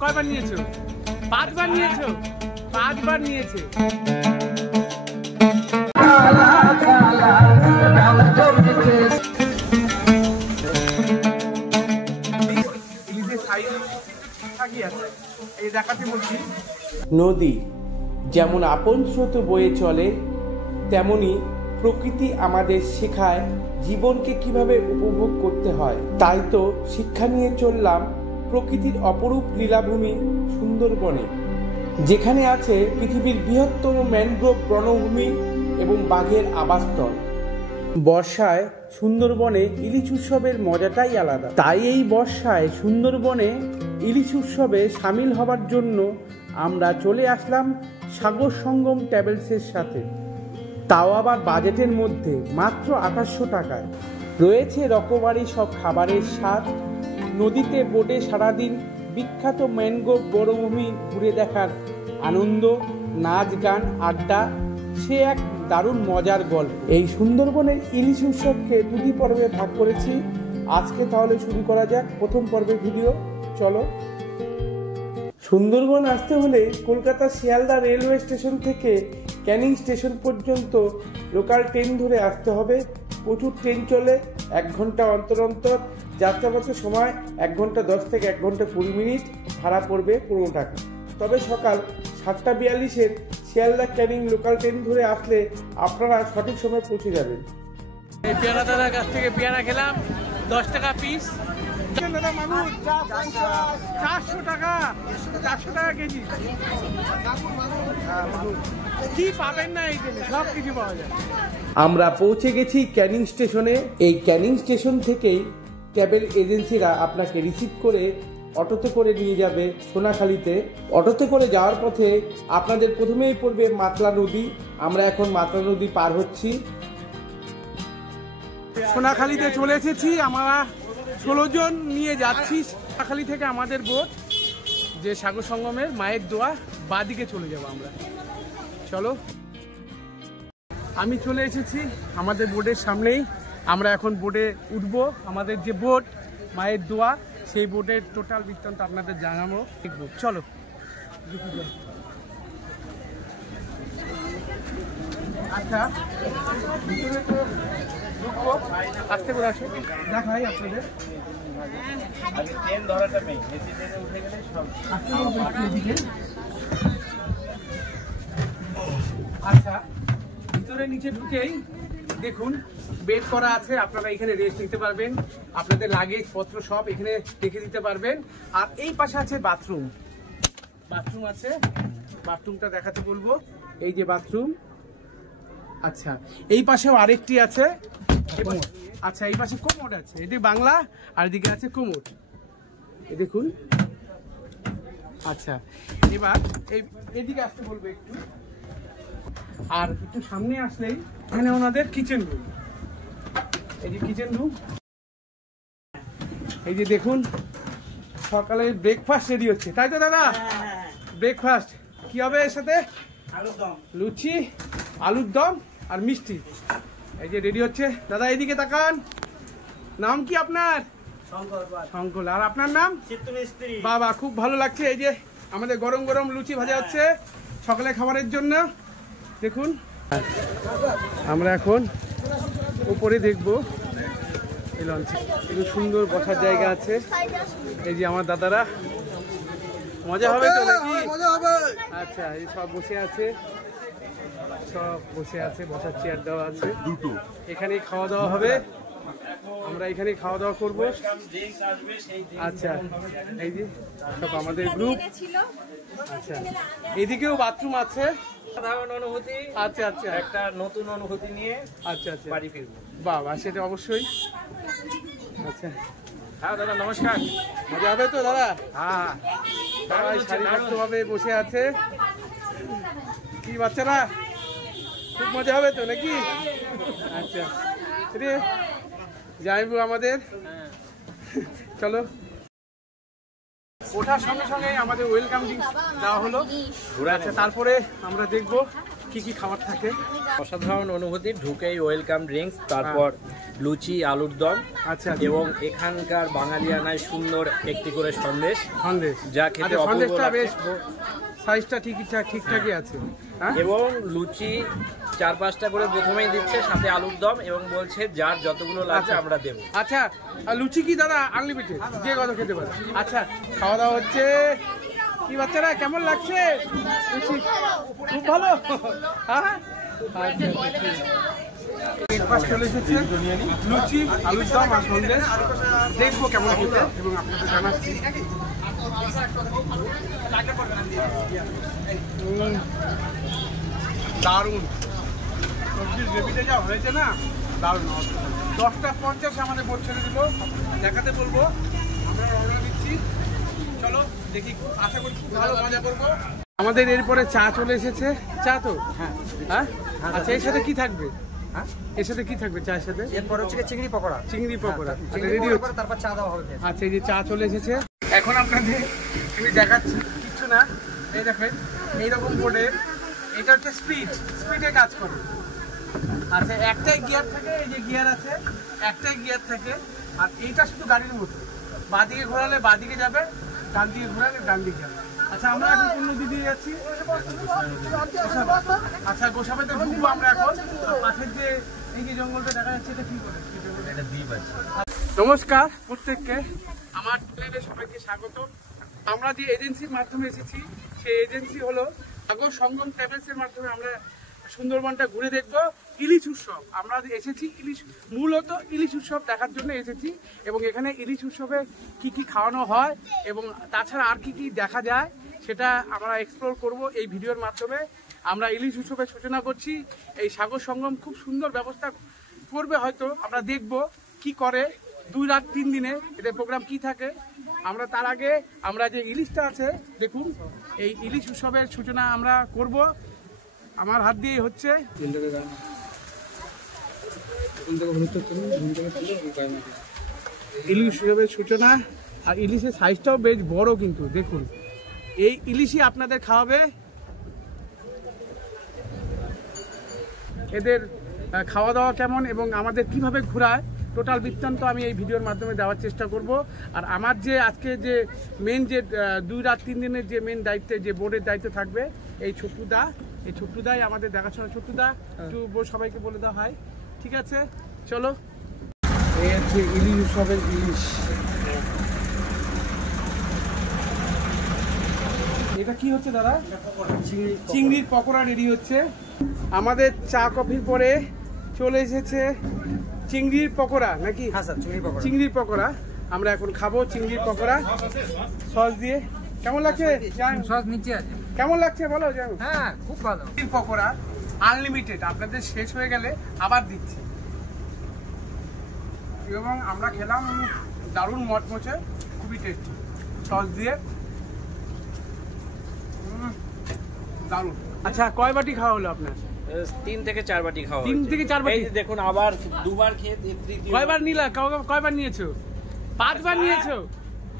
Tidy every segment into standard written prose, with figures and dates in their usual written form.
কয়বার নিয়েছো? 5 বার নিয়েছো? 5 বার নিয়েছে। নদী যেমন আপন স্রোতে বয়ে চলে, তেমনি প্রকৃতি আমাদের শেখায় জীবনকে কিভাবে উপভোগ করতে হয়। তাই তো শিক্ষা নিয়ে চললাম প্রকৃতির অপরূপ লীলাভূমি সুন্দরবনে, যেখানে আছে পৃথিবীর বৃহত্তম ম্যানগ্রোভ বনভূমি এবং বাঘের আবাসস্থল। বর্ষায় সুন্দরবনে ইলিশ উৎসবের মজাটাই আলাদা। তাই এই বর্ষায় সুন্দরবনে ইলিশ উৎসবে সামিল হবার জন্য আমরা চলে আসলাম সাগর সঙ্গম ট্রাভেলসের সাথে, তাও আবার বাজেটের মধ্যে মাত্র 2800 টাকায়। রয়েছে রকমারি সব খাবারের স্বাদ, নদীতে বোটে সারাদিন বিখ্যাত ম্যানগ্রোভ বনভূমি ঘুরে দেখার আনন্দ, নাচ গান আড্ডা, সে এক দারুণ মজার গল্প। এই সুন্দরবনের ইলিশ উৎসবকে 2টি পর্বে ভাগ করেছি। আজকে তাহলে শুরু করা যাক প্রথম পর্বের ভিডিও। চলো। সুন্দরবন আসতে হলে কলকাতা শিয়ালদা রেলওয়ে স্টেশন থেকে ক্যানিং স্টেশন পর্যন্ত লোকাল ট্রেন ধরে আসতে হবে। প্রচুর ট্রেন চলে, 1 ঘন্টা অন্তর অন্তর। যাত্রাপথের সময় 1 ঘন্টা 10 থেকে 1 ঘন্টা 20 মিনিট, ভাড়া পড়বে 15 টাকা। তবে সকাল 7:42-এর শিয়ালদা ক্যানিং লোকাল ট্রেন ধরে আসলে আপনারা সঠিক সময় পৌঁছে যাবেন। এই পেয়ারা দাদার কাছ থেকে পেয়ারা খেলাম, 10 টাকা পিস। দাদা মাগুর 400 টাকা, 400 টাকা কেজি। কি পাবেন না এই দিনে, সব কিছু পাওয়া যায়। আমরা পৌঁছে গেছি ক্যানিং স্টেশনে। এই ক্যানিং স্টেশন থেকেই ট্রাভেল এজেন্সিরা আপনাকে রিসিভ করে অটোতে করে নিয়ে যাবে সোনাখালীতে। অটোতে করে যাওয়ার পথে আপনাদের প্রথমেই পড়বে মাতলা নদী। আমরা এখন মাতলা নদী পার হচ্ছি। সোনাখালীতে চলে এসেছি, আমরা 16 জন নিয়ে যাচ্ছি। সোনাখালী থেকে আমাদের বোট যে সাগর সঙ্গমের মায়ের দোয়া, বাদিকে চলে যাব আমরা। চলো, আমি চলে এসেছি আমাদের বোটের সামনেই। আমরা এখন বোটে উঠবো। আমাদের যে বোট মায়ের দোয়া, সেই বোটের টোটাল বৃত্তান্ত আপনাদের জানাবো। দেখবো, চলো। আচ্ছা, ভিতরে তো ঢুকবো, আসতে করে আসো, দেখাই আপনাদের। আচ্ছা, ভিতরে নিচে ঢুকেই দেখুন বেড করা আছে, আপনারা এখানে রেস্ট নিতে পারবেন। আপনাদের লাগেজ পত্র সব এখানে রেখে দিতে পারবেন। আর এই পাশে আছে বাথরুম, বাথরুম আছে, বাথরুমটা দেখাতে বলবো। এই যে বাথরুম। আচ্ছা, এই পাশেও আরেকটি আছে। আচ্ছা, এই পাশে কোমোড আছে, এটি বাংলা, আর এদিকে আছে কোমোড, এই দেখুন। আচ্ছা, এবার এইদিকে আসতে বলবো একটু। আর একটু সামনে আসলেই এখানে ওনাদের কিচেন রুম। এই যে কিচেন রুম, এই যে দেখুন সকালে ব্রেকফাস্ট রেডি হচ্ছে, তাই তো দাদা? ব্রেকফাস্ট কি হবে এর সাথে? লুচি, আলুর দম আর মিষ্টি। এই যে রেডি হচ্ছে। দাদা এইদিকে তাকান, নাম কি আপনার? শঙ্কর। আর আপনার নাম? বাবা, খুব ভালো লাগছে। এই যে আমাদের গরম গরম লুচি ভাজা হচ্ছে সকালে খাবারের জন্য। দেখুন, আমরা এখন উপরে দেখবো এই লঞ্চে। একটু সুন্দর বসার জায়গা আছে। এই যে আমার দাদারা, মজা হবে তো নাকি? আচ্ছা, এই সব বসে আছে, সব বসে আছে, বসার চেয়ার দেওয়া আছে। এখানেই খাওয়া দাওয়া হবে, আমরা এখানে খাওয়া দাওয়া করবো। আচ্ছা, এই যে সব আমাদের গ্রুপ। আচ্ছা, এদিকেও বাথরুম আছে। সাধারণ অনুভূতি, আচ্ছা আচ্ছা, একটা নতুন অনুভূতি নিয়ে আচ্ছা আচ্ছা বাড়ি ফিরবো। বাবা, সেটা অবশ্যই। আচ্ছা, হ্যাঁ দাদা নমস্কার। মজা হবে তো দাদা? হ্যাঁ, সবাই সারিবদ্ধভাবে বসে আছে। কি বাচ্চারা, খুব মজা হবে তো নাকি? আচ্ছা, রে যাইবো আমাদের। চলো। ওঠার সঙ্গে সঙ্গে আমাদের ওয়েলকাম ড্রিঙ্কস দেওয়া হলো। আচ্ছা, তারপরে আমরা দেখবো কি কি খাবার থাকে? অসাধারণ অনুভূতি, ঢুকেই ওয়েলকাম ড্রিঙ্কস, তারপর লুচি, আলুর দম, আচ্ছা এবং এখানকার বাঙালিয়ানায় সুন্দর একটি করে সন্দেশ, যা খেতে অপূর্ব সন্দেশটা লাগছে। বেশ সাইজটা ঠিকঠাকই আছে। এবং লুচি 4-5টা করে প্রথমেই দিচ্ছে, সাথে আলুর দম, এবং বলছে যার যতগুলো লাগবে আমরা দেবো। আচ্ছা, আর লুচি কি দাদা আনলিমিটেড, যে কত খেতে পারে? আচ্ছা, খাওয়া দাওয়া হচ্ছে। কি বাচ্চারা কেমন লাগছে লুচি? খুব ভালো। হ্যাঁ, ব্রেকফাস্ট চলে এসেছে, লুচি, আলুর দম আর সন্দেশ। দেখবো কেমন খেতে এবং আপনাদের জানাচ্ছি। দারুণ সবজির গ্রেভিটা যা হয়েছে না, দারুণ। 10টা 50 আমাদের বোট ছেড়ে দিল, দেখাতে বলবো। আমরা রওনা দিচ্ছি, চলো দেখি। আশা করি খুব ভালো মজা করবো। আমাদের এরপরে চা চলে এসেছে। চা তো হ্যাঁ। আচ্ছা, এর সাথে কি থাকবে? এর সাথে কি থাকবে চায়ের সাথে? এরপর হচ্ছে চিংড়ি পকোড়া। রেডি হচ্ছে, তারপর চা দেওয়া হবে। আচ্ছা, এই যে চা চলে এসেছে। এখন আপনাদের আমি দেখাচ্ছি, কিচ্ছু না। এই দেখেন, এইরকম বোর্ডে এটা হচ্ছে স্পিডে কাজ করে। আচ্ছা, একটাই গিয়ার থাকে, এই যে গিয়ার আছে, একটাই গিয়ার থাকে। আর এইটা শুধু গাড়ির মতো, বাঁদিকে ঘোরালে বাঁদিকে যাবে, ডান দিকে ঘোরালে ডান দিকে যাবে। আচ্ছা, আমরা এখন কোন নদী দিয়ে যাচ্ছি? আচ্ছা, গোসাবাতে ঢুকবো আমরা এখন। পাশের যে এই যে জঙ্গলটা দেখা যাচ্ছে, এটা কি করে? এটা দ্বীপ আছে। নমস্কার প্রত্যেককে, আমার চ্যানেলে সবাইকে স্বাগত। আমরা যে এজেন্সির মাধ্যমে এসেছি, সেই এজেন্সি হলো সাগর সঙ্গম ট্রাভেলসের মাধ্যমে আমরা সুন্দরবনটা ঘুরে দেখবো। ইলিশ উৎসব আমরা এসেছি, মূলত ইলিশ উৎসব দেখার জন্য এসেছি। এবং এখানে ইলিশ উৎসবে কি কি খাওয়ানো হয় এবং তাছাড়া আর কি কি দেখা যায়, সেটা আমরা এক্সপ্লোর করব এই ভিডিওর মাধ্যমে। আমরা ইলিশ উৎসবের সূচনা করছি। এই সাগর সঙ্গম খুব সুন্দর ব্যবস্থা করবে, হয়তো আমরা দেখব কি করে। 2 রাত 3 দিনে এটা প্রোগ্রাম কি থাকে। আমরা তার আগে আমরা যে ইলিশটা আছে, দেখুন, এই ইলিশ উৎসবের সূচনা আমরা করব। আমার হাত দিয়েই হচ্ছে। ইলিশ উৎসবের সূচনা। আর ইলিশের সাইজটাও বেশ বড়, কিন্তু দেখুন, এই ইলিশই আপনাদের খাওয়াবে। এদের খাওয়া দাওয়া কেমন এবং আমাদের কিভাবে ঘোরায়, টোটাল বৃত্তান্ত আমি এই ভিডিওর মাধ্যমে দেওয়ার চেষ্টা করব। আর আমার যে আজকে যে মেন যে 2 রাত 3 দিনের যে মেন দায়িত্বে, যে বোর্ডের দায়িত্ব থাকবে, এই ছোট্টুদা, এই ছোট্টুদাই আমাদের দেখাশোনা। ছোট্টুদা, একটু সবাইকে বলে দেওয়া হয়। ঠিক আছে, চলো। এই হচ্ছে ইলিশ উৎসবের ইলিশ। এটা কি হচ্ছে দাদা? চিংড়ির পকোড়া রেডি হচ্ছে। আমাদের চা কফির পরে চলে এসেছে চিংড়ির পকোড়া, নাকি? হ্যাঁ স্যার, চিংড়ির পকোড়া আমরা এখন খাবো। চিংড়ির পকোড়া সস দিয়ে। কেমন লাগছে? সস নিচে আছে। কেমন লাগছে বলো? হ্যাঁ, খুব ভালো। চিংড়ির পকোড়া আনলিমিটেড, আপনাদের শেষ হয়ে গেলে আবার দিচ্ছে। এবং আমরা খেলাম, দারুণ মচমচে, খুবই টেস্টি সস দিয়ে, দারুণ। আচ্ছা, কয় বাটি খাওয়া হলো আপনার? 3 থেকে 4 বাটি খাওয়া। 3 থেকে 4 বাটি। এই দেখুন, আবার 2বার খেয়ে কয়বার নিলা? কয়বার নিয়েছো? 5 বার নিয়েছো?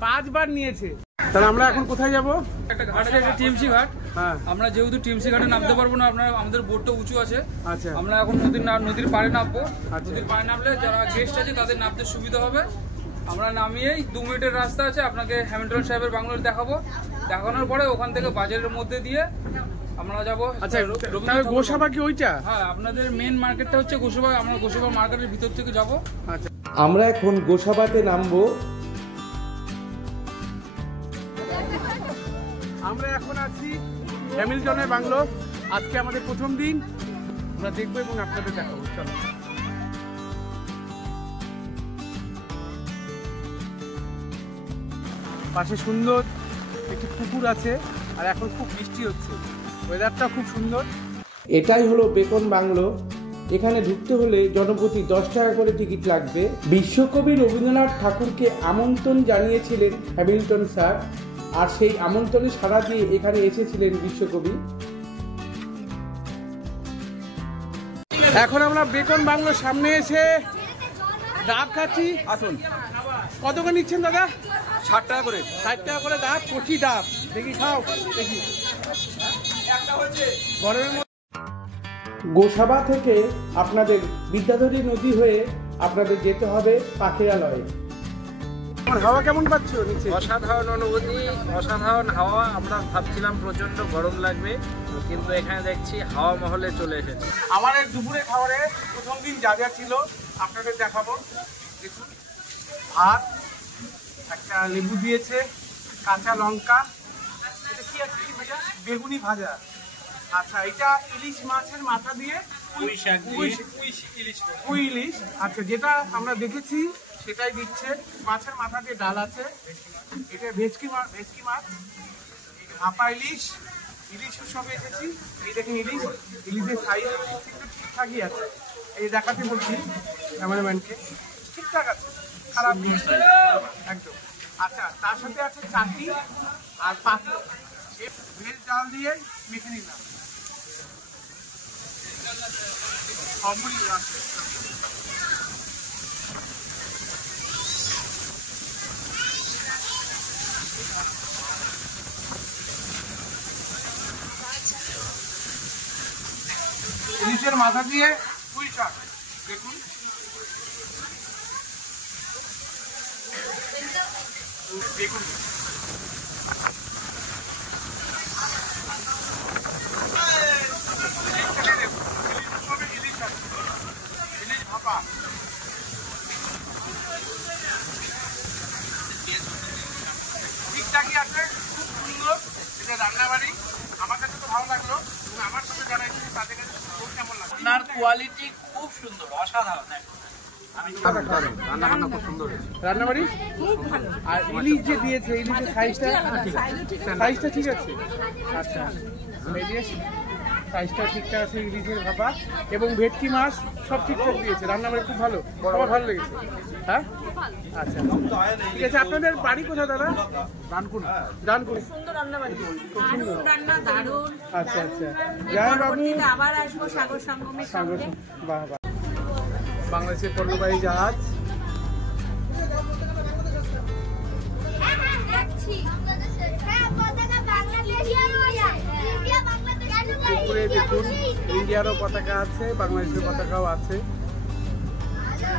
5 বার নিয়েছে। তাহলে আমরা এখন কোথায় যাবো? একটা ঘাট আছে, একটা টিএমসি ঘাট। হ্যাঁ, আমরা যেহেতু টিএমসি ঘাটে নামতে পারবো না, আমাদের বোটটা উঁচু আছে। আচ্ছা, আমরা এখন নদীর পাড়ে নামবো। আচ্ছা। নদীর পাড়ে নামলে যারা গেস্ট আছে তাদের নামতে সুবিধা হবে। আমরা নামিয়েই 2 মিনিটের রাস্তা আছে, আপনাকে হ্যামিল্টন সাহেবের বাংলোর দেখাবো। দেখানোর পরে ওখান থেকে বাজারের মধ্যে দিয়ে আমরা যাবো। আচ্ছা, গোসাবা কি ওইটা? হ্যাঁ, আপনাদের মেন মার্কেটটা হচ্ছে গোসাবা। আমরা গোসাবা মার্কেটের ভিতর থেকে যাবো। আচ্ছা, আমরা এখন গোসাবাতে নামবো। আমরা এখন আছি হ্যামিল্টনের বাংলো। আজকে আমাদের প্রথম দিন, আমরা দেখবো এবং আপনাদের দেখাবো। চলো। পাশে সুন্দর একটি পুকুর আছে, আর এখন খুব বৃষ্টি হচ্ছে, ওয়েদারটা খুব সুন্দর। এটাই হলো বেকন বাংলো। এখানে ঢুকতে হলে জনপ্রতি 10 টাকা করে টিকিট লাগবে। বিশ্বকবি রবীন্দ্রনাথ ঠাকুরকে আমন্ত্রণ জানিয়েছিলেন হ্যামিল্টন স্যার, আর সেই আমন্ত্রণে সাড়া দিয়ে এখানে এসেছিলেন বিশ্বকবি। এখন আমরা বেকন বাংলোর সামনে এসে ডাব খাচ্ছি। আসুন। কত করে নিচ্ছেন দাদা? 60 টাকা করে। 60 টাকা করে ডাব, কচি ডাব। দেখি খাও, দেখি গরমের মধ্যে। গোসাবা থেকে আপনাদের বিদ্যাধরী নদী হয়ে আপনাদের যেতে হবে পাখিরালয়ে। হাওয়া কেমন পাচ্ছ নিচে? অসাধারণ অনুভূতি, অসাধারণ হাওয়া। আমরা ভাবছিলাম প্রচন্ড গরম লাগবে, কিন্তু এখানে দেখছি হাওয়া মহলে চলে এসেছে। আমার এই দুপুরে খাবারে প্রথম দিন যা যা ছিল আপনাদের দেখাবো। দেখুন, ভাত, একটা লেবু দিয়েছে, কাঁচা লঙ্কা, এটা কি আছে ভাজা? বেগুনি ভাজা। আচ্ছা, এটা ইলিশ মাছের মাথা দিয়ে ইলিশ। আচ্ছা, যেটা আমরা দেখেছি সেটাই দিচ্ছে। মাছের মাথা দিয়ে ডাল আছে। এটা ভেটকি মাছ, ভাপা ইলিশ সব এসেছি। এই দেখেন ইলিশের সাইজ কিন্তু ঠিকঠাকই আছে। এই দেখাতে বলছি ক্যামেরাম্যানকে, ঠিকঠাক আছে, খারাপ একদম। আচ্ছা, তার সাথে আছে চাটনি আর পাঁপড়। এই ভেজ ডাল দিয়ে মেখে নিলাম। সবগুলি আছে। ইলিশের মাথা দিয়ে পুঁই শাক, দেখুন। দেখুন, ইলিশ ভাপা। ঠিকঠাকই আছে, খুব সুন্দর। এটা রান্নাবাড়ি, আমার কাছে তো ভালো লাগলো। আমার সাথে যারা এসেছে তাদের কাছে কেমন লাগলো? আপনার কোয়ালিটি খুব সুন্দর, অসাধারণ। রান্নাবাড়ি আর ইলিশ যে দিয়েছে, ইলিশের সাইজটা ঠিক আছে। আচ্ছা, সাইজটা ঠিকঠাক আছে ইলিশের ভাপা, এবং ভেটকি মাছ সব ঠিকঠাক দিয়েছে। রান্নাবাড়ি খুব ভালো, আমার ভালো লেগেছে। হ্যাঁ, আচ্ছা ঠিক আছে। আপনাদের বাড়ি কোথায় দাদা? ডানকুনি। সুন্দর রান্নাবাড়ি, দারুণ রান্না, দারুণ। আচ্ছা, জয় বাবু। আবার আসবো সাগর সঙ্গমের সঙ্গে। বাহ বাহ। বাংলাদেশের পণ্যবাহী জাহাজ। উপরে দেখুন ইন্ডিয়ারও পতাকা আছে, বাংলাদেশের পতাকাও আছে।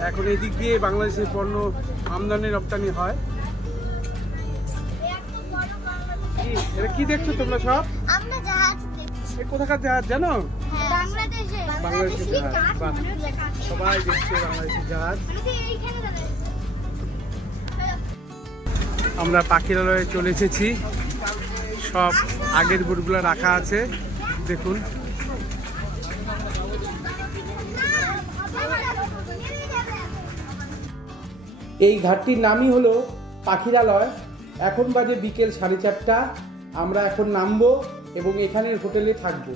এখন এই দিক দিয়ে বাংলাদেশের পণ্য আমদানি রপ্তানি হয়। এটা কি দেখছো তোমরা সব? আমরা জাহাজ দেখছি। কোথাকার জাহাজ জানো? বাংলাদেশের জাহাজ। বাহ, সবাই দেখছে বাংলাদেশের জাহাজ। আমরা পাখিরালয়ে চলে এসেছি। সব আগের বোটগুলো রাখা আছে, দেখুন। এই ঘাটটির নামই হলো পাখিরালয়। এখন বাজে বিকেল 4:30। আমরা এখন নামবো এবং এখানের হোটেলে থাকবো।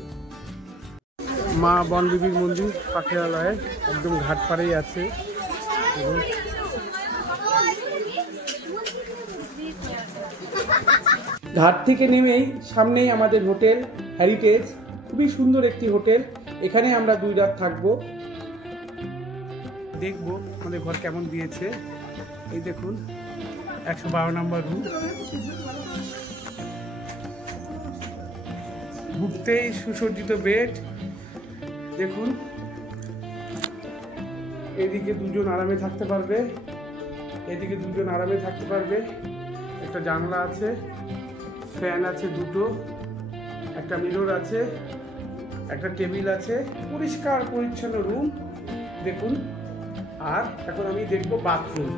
মা বনবিবির মন্দির পাখিরালয়ে একদম ঘাট পাড়েই আছে। ঘাট থেকে নেমেই সামনেই আমাদের হোটেল হেরিটেজ, খুবই সুন্দর একটি হোটেল। এখানে আমরা 2 রাত থাকবো। দেখবো আমাদের ঘর কেমন দিয়েছে। এই দেখুন 112 নম্বর রুম। ঢুকতেই সুসজ্জিত বেড, দেখুন। এদিকে 2 জন আরামে থাকতে পারবে, এদিকে 2 জন আরামে থাকতে পারবে। একটা জানলা আছে, ফ্যান আছে 2টো, একটা মিরর আছে, একটা টেবিল আছে। পরিষ্কার পরিচ্ছন্ন রুম, দেখুন। আর এখন আমি দেখবো বাথরুম।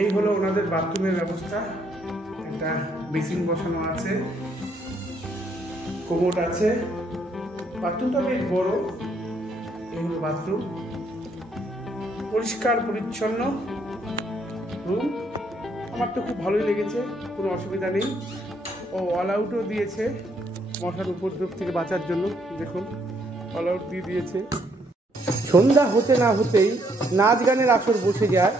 এই হলো ওনাদের বাথরুমের ব্যবস্থা। একটা বেসিন বসানো আছে, কোমোড আছে। বাথরুমটা বেশ বড়। এই হলো বাথরুম, পরিষ্কার পরিচ্ছন্ন রুম। আমার তো খুব ভালোই লেগেছে, কোনো অসুবিধা নেই। ও অল আউটও দিয়েছে মশার উপদ্রব থেকে বাঁচার জন্য, দেখুন অল আউট দিয়ে দিয়েছে। সন্ধ্যা হতে না হতেই নাচ গানের আসর বসে যায়।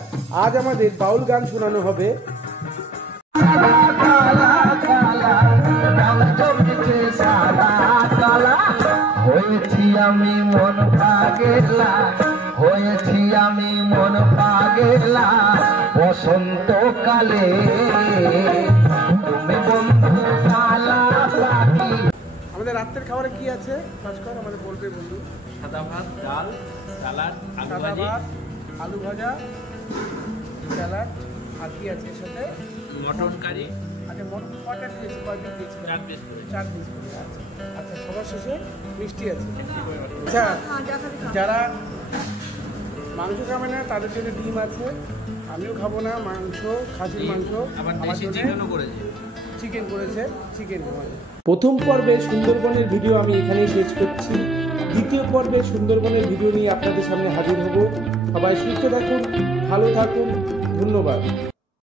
আজ আমাদের বাউল গান শোনানো হবে। হয়েছি আমি মন পাগেলা, হয়েছি আমি মন পাগেলা, বসন্তকালে তুমি বন্ধু কালা পাখি। আমাদের রাত্রের খাবারে কি আছে ভাস্কর আমাদের বলবে বন্ধু? সাদা ভাত, ডাল, স্যালাড, সাদা ভাত, আলু ভাজা, স্যালাড, আর কি আছে এর সাথে? মটন কারি, আচ্ছা মটন কটা দিয়েছি, কয়টা দিয়েছি? 4 পিস করে। 4 পিস করে। আচ্ছা আচ্ছা, সবার শেষে মিষ্টি আছে। আচ্ছা, যারা মাংস খাবে না তাদের জন্য ডিম আছে, আমিও খাবো না মাংস, খাসির মাংস। আবার আমার দেশি জন্যে চিকেনও করেছে। চিকেন করেছে, চিকেন। প্রথম পর্বে সুন্দরবনের ভিডিও আমি এখানেই শেষ করছি। দ্বিতীয় পর্বে সুন্দরবনের ভিডিও নিয়ে আপনাদের সামনে হাজির হব। সবাই সুস্থ থাকুন, ভালো থাকুন, ধন্যবাদ।